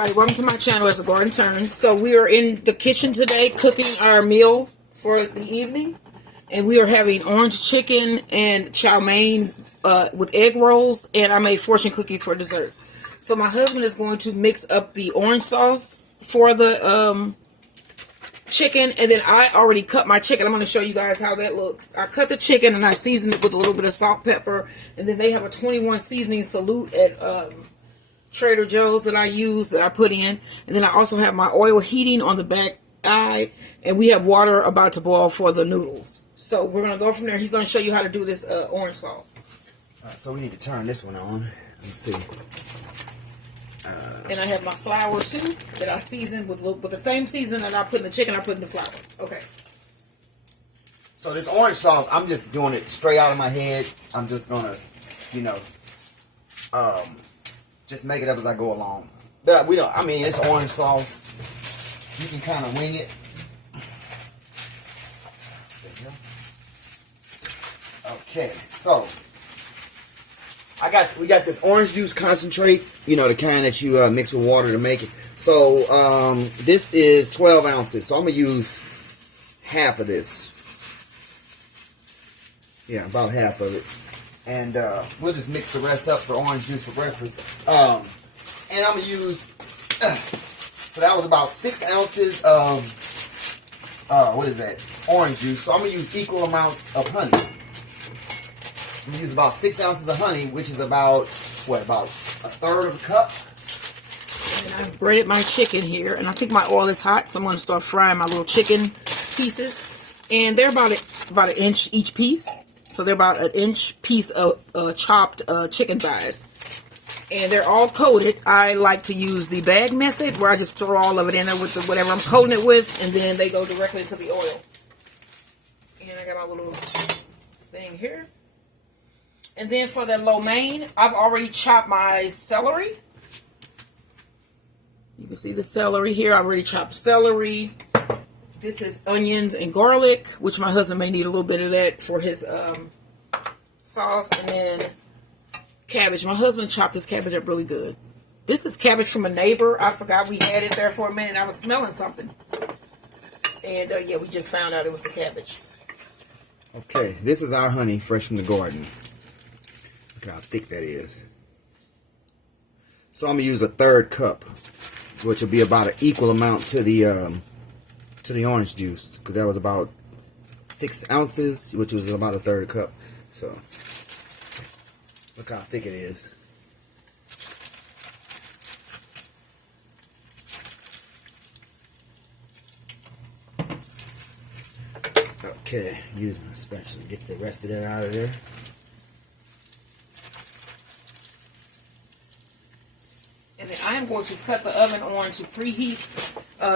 Welcome to my channel as the Garden Turns. So we are in the kitchen today cooking our meal for the evening, and we are having orange chicken and chow mein with egg rolls, and I made fortune cookies for dessert. So my husband is going to mix up the orange sauce for the chicken, and then I already cut my chicken. I'm going to show you guys how that looks. I cut the chicken and I seasoned it with a little bit of salt, pepper, and then they have a 21 seasoning salute at Trader Joe's that I use, that I put in. And then I also have my oil heating on the back eye, and we have water about to boil for the noodles. So we're going to go from there. He's going to show you how to do this orange sauce. Alright, so we need to turn this one on. Let's see. And I have my flour too that I season with the same season that I put in the chicken, I put in the flour. Okay. So this orange sauce, I'm just doing it straight out of my head. I'm just gonna, you know, just make it up as I go along. But we don't. I mean, it's orange sauce. You can kind of wing it. Okay, so we got this orange juice concentrate, you know, the kind that you mix with water to make it. So this is 12 ounces, so I'm gonna use half of this. Yeah, about half of it, and we'll just mix the rest up for orange juice for breakfast. And I'm gonna use so that was about 6 ounces of what is that, orange juice. So I'm gonna use equal amounts of honey. I'm gonna use about 6 ounces of honey, which is about what, about a third of a cup. And I've breaded my chicken here, and I think my oil is hot, so I'm gonna start frying my little chicken pieces. And they're about an inch each piece. So they're about an inch piece of chopped chicken thighs. And they're all coated. I like to use the bag method, where I just throw all of it in there with whatever I'm coating it with, and then they go directly into the oil. And I got my little thing here. And then for the lo mein, I've already chopped my celery. You can see the celery here. I've already chopped celery. This is onions and garlic, which my husband may need a little bit of that for his sauce. And then cabbage. My husband chopped this cabbage up really good. This is cabbage from a neighbor. I forgot we had it there for a minute. I was smelling something. And yeah, we just found out it was the cabbage. Okay, this is our honey, fresh from the garden. Look how thick that is. So I'm gonna use a third cup, which will be about an equal amount to the orange juice, because that was about 6 ounces, which was about a third cup. So look how thick it is. Okay, use my spatula to get the rest of that out of there. And then I am going to cut the oven on to preheat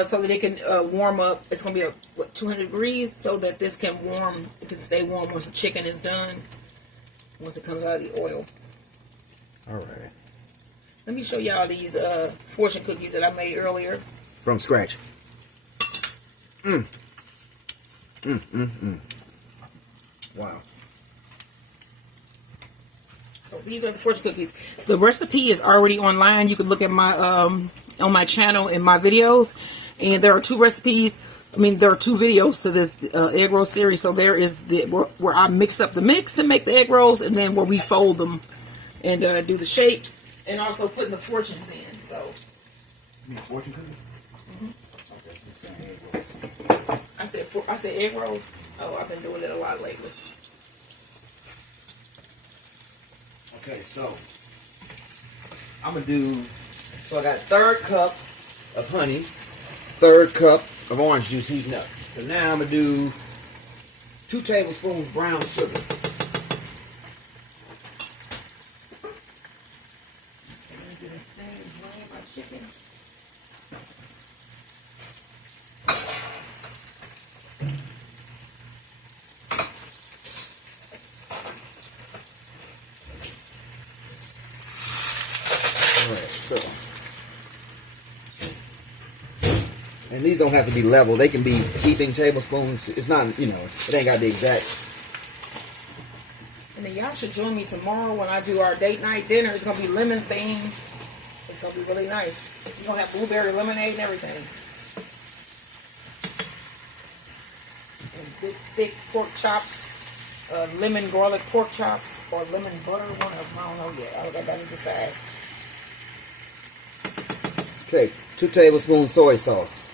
so that it can warm up. It's going to be 200 degrees, so that this can warm. It can stay warm once the chicken is done, once it comes out of the oil. All right. Let me show y'all these fortune cookies that I made earlier. From scratch. Wow. So these are the fortune cookies. The recipe is already online. You can look at my on my channel in my videos, and there are two recipes. I mean, there are two videos to this egg roll series. So there is where I mix up the mix and make the egg rolls, and then where we fold them and do the shapes, and also putting the fortunes in. So. You mean fortune cookies? Mm-hmm. Okay. I said egg rolls. Oh, I've been doing it a lot lately. Okay, so I'm gonna do. So I got third cup of honey, third cup of orange juice heating up. So now I'm gonna do 2 tablespoons brown sugar. So, and these don't have to be level. They can be heaping tablespoons. It's not, you know, it ain't got the exact. And then y'all should join me tomorrow when I do our date night dinner. It's going to be lemon themed. It's going to be really nice. You're going to have blueberry lemonade and everything. And big, thick pork chops. Lemon garlic pork chops. Or lemon butter. One of them. I don't know yet. I got to decide. Okay. 2 tablespoons soy sauce.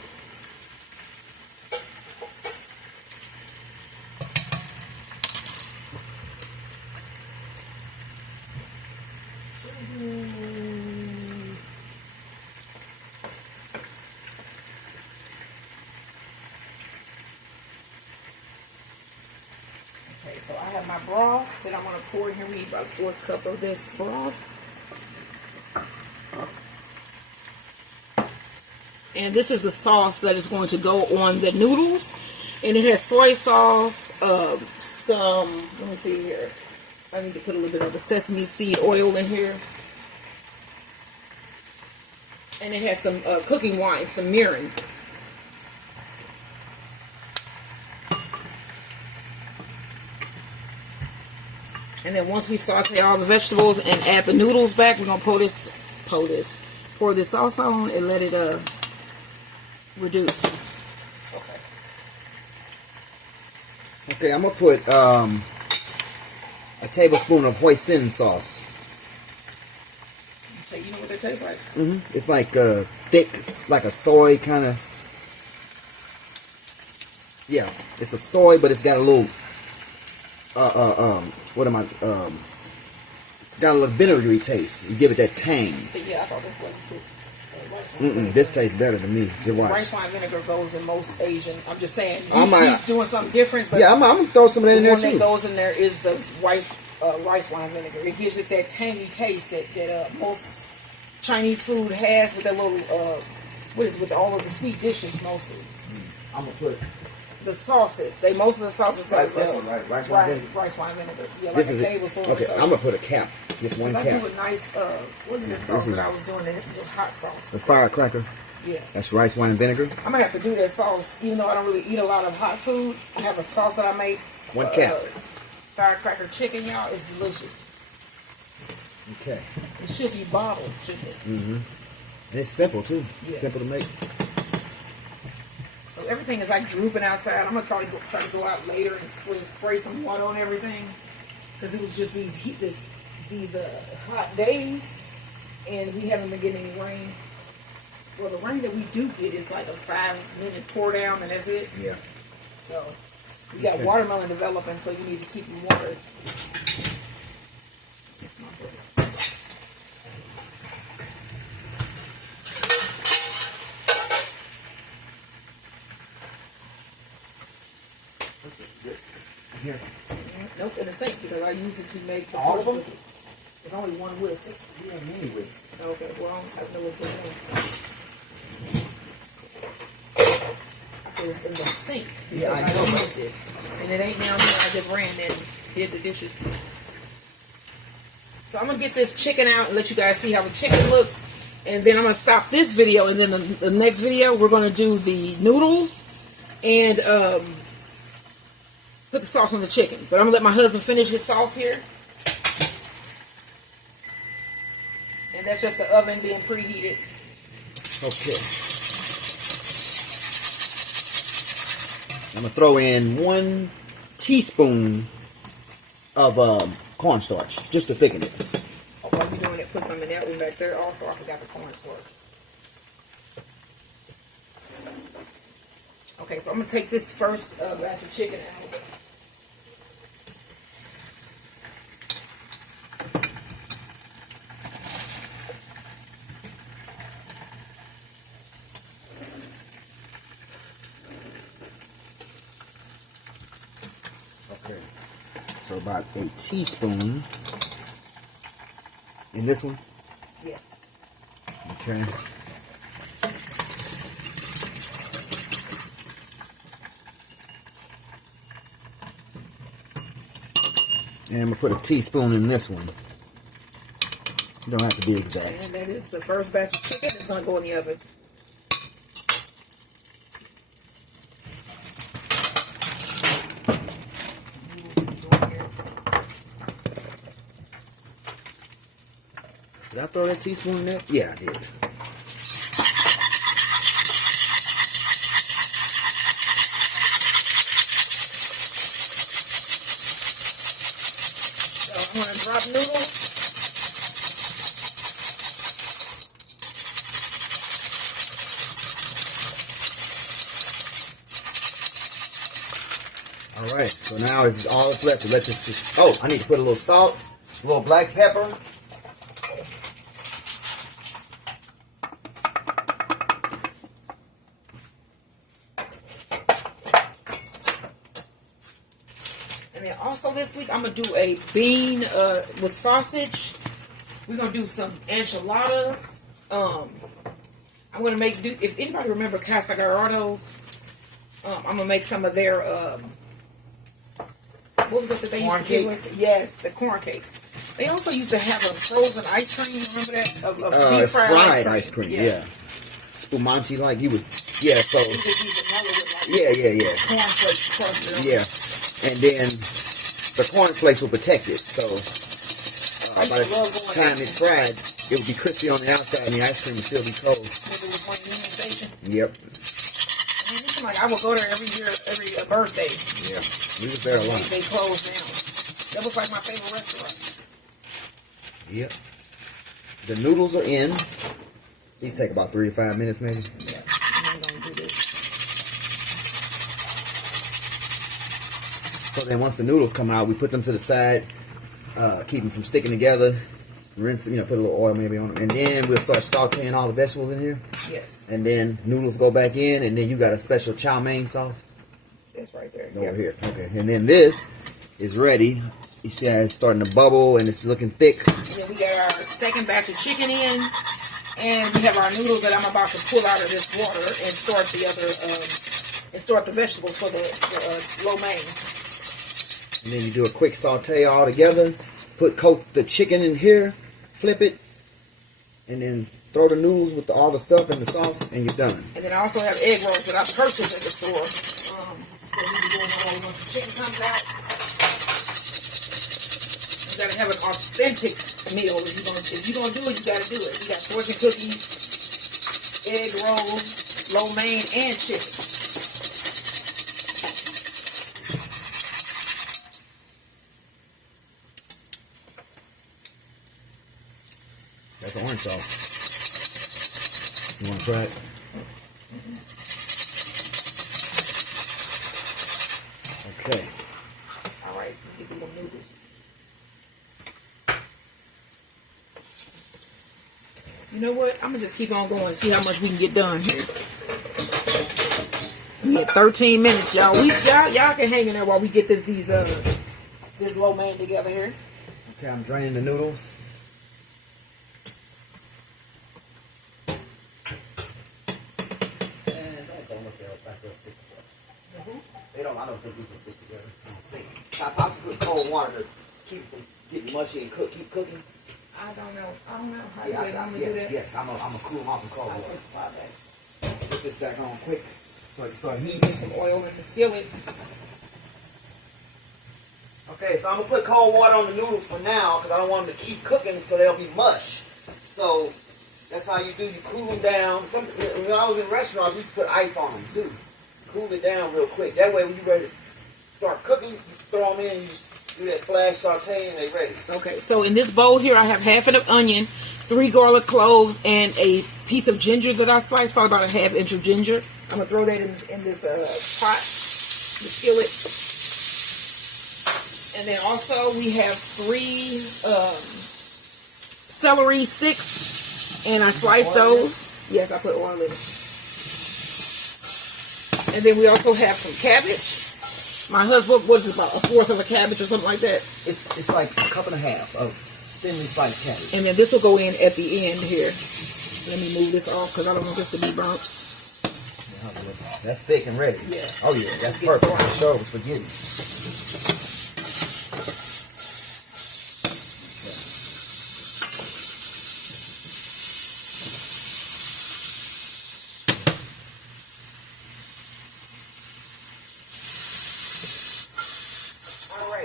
Okay, so I have my broth that I'm going to pour in here. We need about a 1/4 cup of this broth. And this is the sauce that is going to go on the noodles. And it has soy sauce, let me see here. I need to put a little bit of the sesame seed oil in here. And it has some cooking wine, some mirin. And then once we saute all the vegetables and add the noodles back, we're gonna pour this sauce on and let it reduce. Okay, I'm gonna put a tablespoon of hoisin sauce. So you know what that tastes like? It's like thick, like a soy kind of. Yeah, it's a soy, but it's got a little. Got a little vinegary taste. You give it that tang. But yeah, I thought this wasn't good. This tastes better than me. You watch. Rice wine vinegar goes in most Asian. I'm just saying he's doing something different. But yeah, I'm gonna throw some of that in there too. The one that goes in there is the rice wine vinegar. It gives it that tangy taste that most Chinese food has with that little with all of the sweet dishes mostly. I'm gonna put the sauces. Most of the sauces have rice wine vinegar. Yeah, like a tablespoon. Okay, I'm gonna put a cap. Just one cap. I do a nice what is this sauce that I was doing? It was a hot sauce. The firecracker. Yeah. That's rice wine and vinegar. I'm gonna have to do that sauce, even though I don't really eat a lot of hot food. I have a sauce that I make. One cap. Firecracker chicken, y'all. It's delicious. Okay. It should be bottled, shouldn't it? It's simple too. Yeah. Simple to make. So everything is like drooping outside. I'm gonna try to go out later and spray some water on everything, because it was just these hot days, and we haven't been getting any rain. Well, the rain that we do get is like a 5-minute pour down, and that's it. Yeah. So we got watermelon developing, so you need to keep them watered. That's my bread. This here. Nope, in the sink, because I use it to make the all of them. cookie. There's only one whisk. Yeah, many whisks. Okay, well, I don't know what to do. I said it's in the sink. Yeah, I know. Used it. And it ain't down here. I just ran and did the dishes. So I'm going to get this chicken out and let you guys see how the chicken looks. And then I'm going to stop this video. And then the next video, we're going to do the noodles and put the sauce on the chicken. But I'm going to let my husband finish his sauce here. And that's just the oven being preheated. Okay. I'm going to throw in 1 teaspoon of cornstarch, just to thicken it. Oh, while we're doing it, put some in that one back there. Also, I forgot the cornstarch. Okay, so I'm going to take this first batch of chicken out. Okay. So about a teaspoon in this one. Yes. Okay. And I'm going to put a teaspoon in this one. You don't have to be exact. And that is the first batch of chicken. It's going to go in the oven. Did I throw that teaspoon in there? Yeah, I did. drop noodles. All right, so now it's all that's left to let this just, oh, I need to put a little salt, a little black pepper. And then also this week, I'm going to do a bean with sausage. We're going to do some enchiladas. I'm going to if anybody remember Casa Garrados, I'm going to make some of their, what was it that they used to do with? Yes, the corn cakes. They also used to have a frozen ice cream, remember that? Deep fried ice cream. Yeah. Spumante like you would, yeah, so. You could use vanilla with like Yeah. cornflakes crusted on. Yeah, and then the cornflakes will protect it, so by the time it's fried, it will be crispy on the outside and the ice cream will still be cold. Yep. I mean, it's like I would go there every year, every birthday. Yeah, we was there a lot. They closed down. That was like my favorite restaurant. Yep. The noodles are in. These take about 3 to 5 minutes, maybe. Yeah, I'm gonna do this. So then, once the noodles come out, we put them to the side, keep them from sticking together. Rinse, put a little oil maybe on them, and then we'll start sauteing all the vegetables in here. Yes. And then noodles go back in, and then you got a special chow mein sauce. It's right there. Over here. Okay. And then this is ready. You see how it's starting to bubble and it's looking thick. And then we got our second batch of chicken in, and we have our noodles that I'm about to pull out of this water and start the other, and start the vegetables for the lo mein. And then you do a quick saute all together. Coat the chicken in here, flip it, and then throw the noodles with all the stuff and the sauce, and you're done. And then I also have egg rolls that I purchased at the store. So we be doing all once the chicken comes out. You gotta have an authentic meal. If you're gonna do it, you gotta do it. We got fortune cookies, egg rolls, lo mein, and chicken. That's orange sauce. You want to try it? Okay. All right, get the little noodles. You know what? I'm gonna just keep on going and see how much we can get done here. We had 13 minutes, y'all. Y'all can hang in there while we get this lo mein together here. Okay, I'm draining the noodles. I don't think these will stick together. I also put cold water to keep them getting mushy and keep cooking. I don't know how you do that. Yes, I'm gonna cool them off in cold water. Put this back on quick so I can start heating. Get some oil in the skillet. Okay, so I'm gonna put cold water on the noodles for now because I don't want them to keep cooking so they'll be mush. So that's how you do. You cool them down. When I was in restaurants, we used to put ice on them too. Cool it down real quick. That way, when you're ready to start cooking, you throw them in, you just do that flash saute, and they're ready. Okay, so in this bowl here, I have half an onion, 3 garlic cloves, and a piece of ginger that I sliced, probably about a ½ inch of ginger. I'm going to throw that in this pot, the skillet. And then also, we have 3 celery sticks, and I sliced those. Yes, I put oil in it. And then we also have some cabbage. My husband, what is it, about 1/4 of a cabbage or something like that? It's like 1.5 cups of thinly sliced cabbage. And then this will go in at the end here. Let me move this off because I don't want this to be burnt. That's thick and ready. Yeah. Oh yeah, that's perfect. I'm sure it was spaghetti.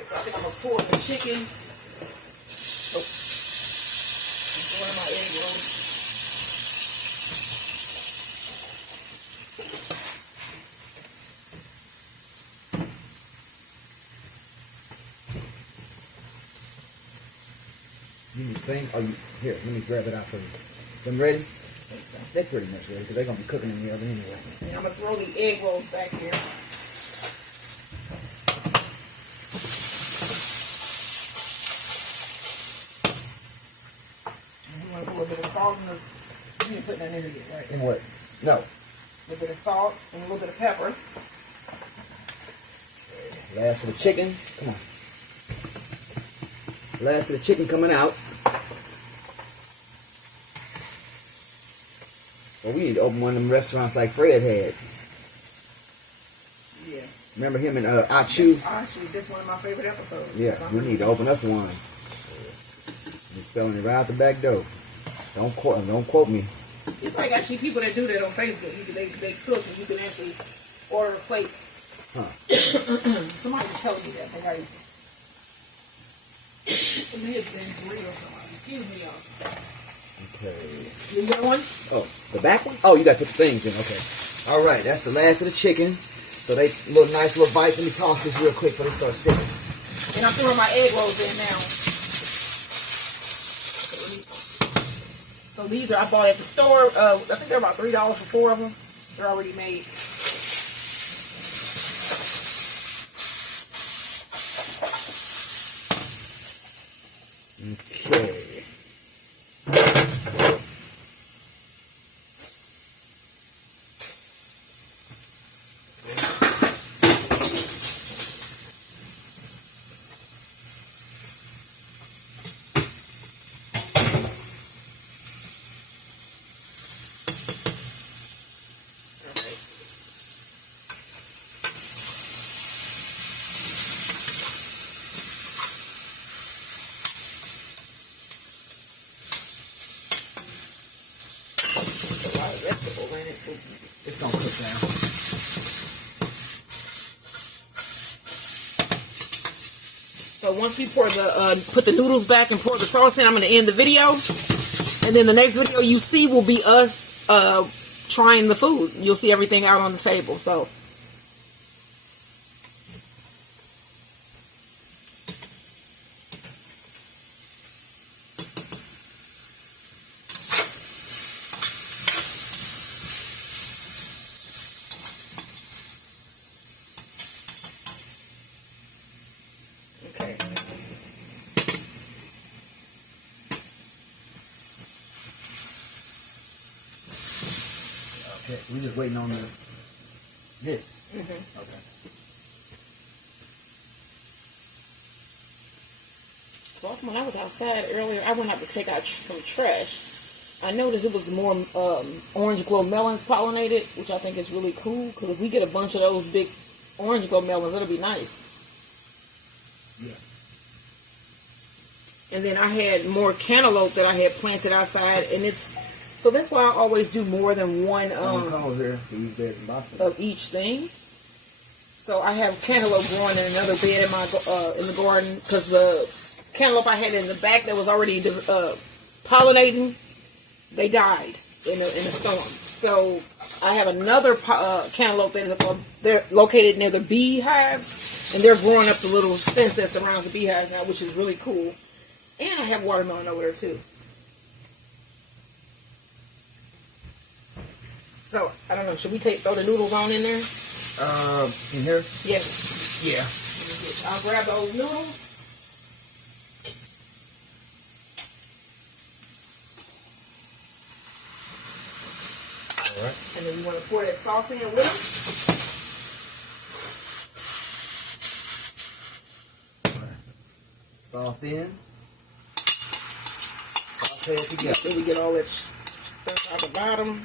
So I think I'm going to pour the chicken. Oh. One of my egg rolls. thing? Oh, here, let me grab it out for you. Them ready? I think so. They're pretty much ready, because they're going to be cooking in the oven anyway. And I'm going to throw the egg rolls back here. And I'm going to put a little bit of salt in this. You didn't put that in here yet, right? In what? No. A little bit of salt and a little bit of pepper. Last of the chicken. Come on. Last of the chicken coming out. Well, we need to open one of them restaurants like Fred had. Yeah. Remember him in Achu? Actually, this is one of my favorite episodes. Yeah, we need to open us one. He's selling it right out the back door. Don't quote me. It's like actually people that do that on Facebook. They cook and you can actually order a plate. Huh. Somebody was telling me that. They like, it may have been Brie or somebody. Excuse me, y'all. Okay. You got one? Oh, the back one? Oh, you got to put the things in. Okay. All right, that's the last of the chicken. So they nice little bites. Let me toss this real quick before they start sticking. And I'm throwing my egg rolls in now. So these are, I bought at the store. I think they're about $3 for 4 of them. They're already made. Okay. It's gonna cook down. So once we pour the put the noodles back and pour the sauce in, I'm gonna end the video. And then the next video you see will be us trying the food. You'll see everything out on the table. So okay. Okay, so we're just waiting on this. Mm-hmm. Okay. So when I was outside earlier, I went out to take out some trash. I noticed it was more orange glow melons pollinated, which I think is really cool. Because if we get a bunch of those big orange glow melons, it'll be nice. Yeah. And then I had more cantaloupe that I had planted outside, and so that's why I always do more than one here, these beds and boxes. of each thing. So I have cantaloupe growing in another bed in my in the garden, because the cantaloupe I had in the back that was already pollinating, they died in a storm. So I have another cantaloupe that is they're located near the beehives, and they're growing up the little fence that surrounds the beehives now, which is really cool. And I have watermelon over there too. So I don't know. Should we throw the noodles on in there? In here? Yes. Yeah. I'll grab those noodles. All right. And then you want to pour that sauce in with them. All right. Sauce in. Saute it together. Then we get all that stuff out the bottom.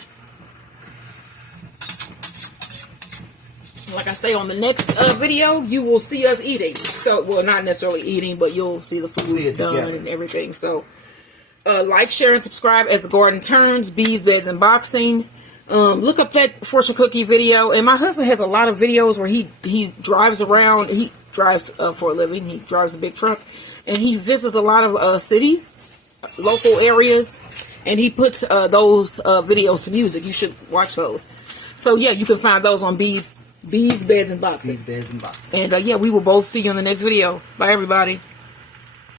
Like I say, on the next video, you will see us eating. So, well, not necessarily eating, but you'll see the food done and everything. So, like, share, and subscribe as the garden turns. Bees, beds, and boxing. Look up that fortune cookie video. And my husband has a lot of videos where he drives around. He drives for a living. He drives a big truck, and he visits a lot of cities, local areas, and he puts those videos to music. You should watch those. So yeah, you can find those on Bees, Beds, and Boxing. Bees, beds, and boxes. And yeah, we will both see you in the next video. Bye, everybody.